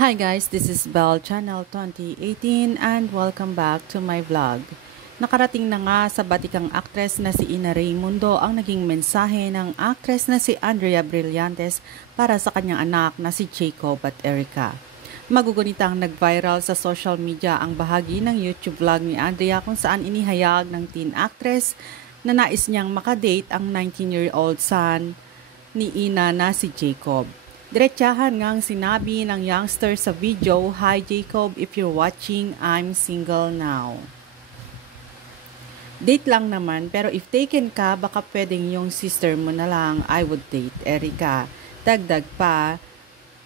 Hi guys, this is Belle Channel 2018 and welcome back to my vlog. Nakarating na nga sa batikang aktres na si Ina Raymundo ang naging mensahe ng aktres na si Andrea Brillantes para sa kanyang anak na si Jacob at Erica. Magugunitang nag-viral sa social media ang bahagi ng YouTube vlog ni Andrea kung saan inihayag ng teen actress na nais niyang makadate ang 19-year-old son ni Ina na si Jacob. Diretsahan ngang sinabi ng youngster sa video, "Hi Jacob, if you're watching, I'm single now." Date lang naman, pero if taken ka, baka pwedeng yung sister mo na lang. I would date Erica. Dagdag pa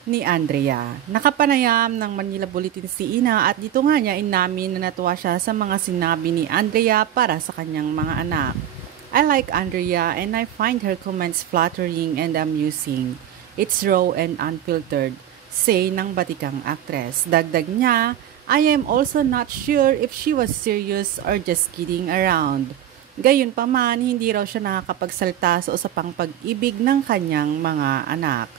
ni Andrea. Nakapanayam ng Manila Bulletin si Ina at dito nga niya inamin na natuwa siya sa mga sinabi ni Andrea para sa kanyang mga anak. "I like Andrea and I find her comments flattering and amusing. It's raw and unfiltered," say ng batikang actress. Dagdag niya, "I am also not sure if she was serious or just kidding around." Gayunpaman, hindi raw siya nakakapagsalita sa usapang pag-ibig ng kanyang mga anak.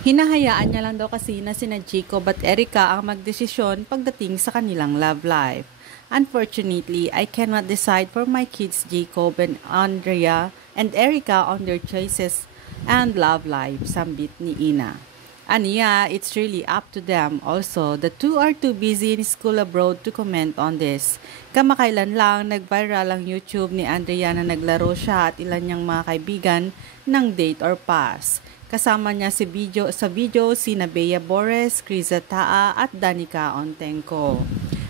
Hinahayaan niya lang daw kasi na sina Jacob at Erica ang magdesisyon pagdating sa kanilang love life. "Unfortunately, I cannot decide for my kids Jacob and Andrea and Erica on their choices and love life," sambit ni Ina. Aniya, "It's really up to them. Also, the two are too busy in school abroad to comment on this." Kamakailan lang nag-viral ang YouTube ni Andrea na naglaro siya at ilan niyang mga kaibigan ng date or pass. Kasama niya sa video sina Bea Bores, Criza Taa at Danica Ontenco.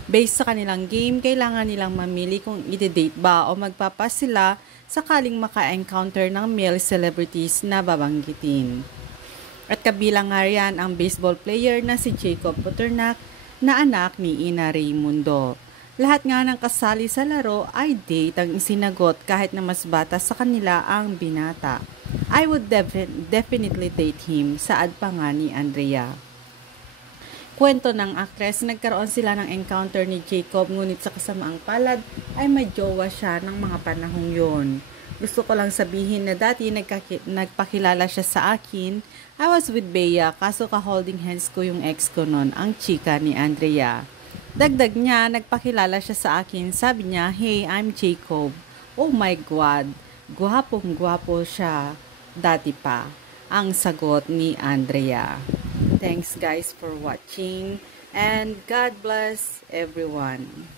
Based sa kanilang game, kailangan nilang mamili kung ide-date ba o magpapas sila sakaling maka-encounter ng male celebrities na babanggitin. At kabilang nga riyan ang baseball player na si Jacob Paternak na anak ni Ina Raymundo. Lahat nga ng kasali sa laro ay date ang isinagot kahit na mas bata sa kanila ang binata. "I would definitely date him," saad pa nga ni Andrea. Kwento ng aktres, nagkaroon sila ng encounter ni Jacob ngunit sa kasamaang palad ay may jowa siya ng mga panahong yun. "Gusto ko lang sabihin na dati nagpakilala siya sa akin. I was with Bea kaso ka-holding hands ko yung ex ko nun," ang chika ni Andrea. Dagdag niya, "Nagpakilala siya sa akin. Sabi niya, 'Hey, I'm Jacob.' Oh my God, gwapong-gwapo siya dati pa," ang sagot ni Andrea. Thanks guys for watching and God bless everyone.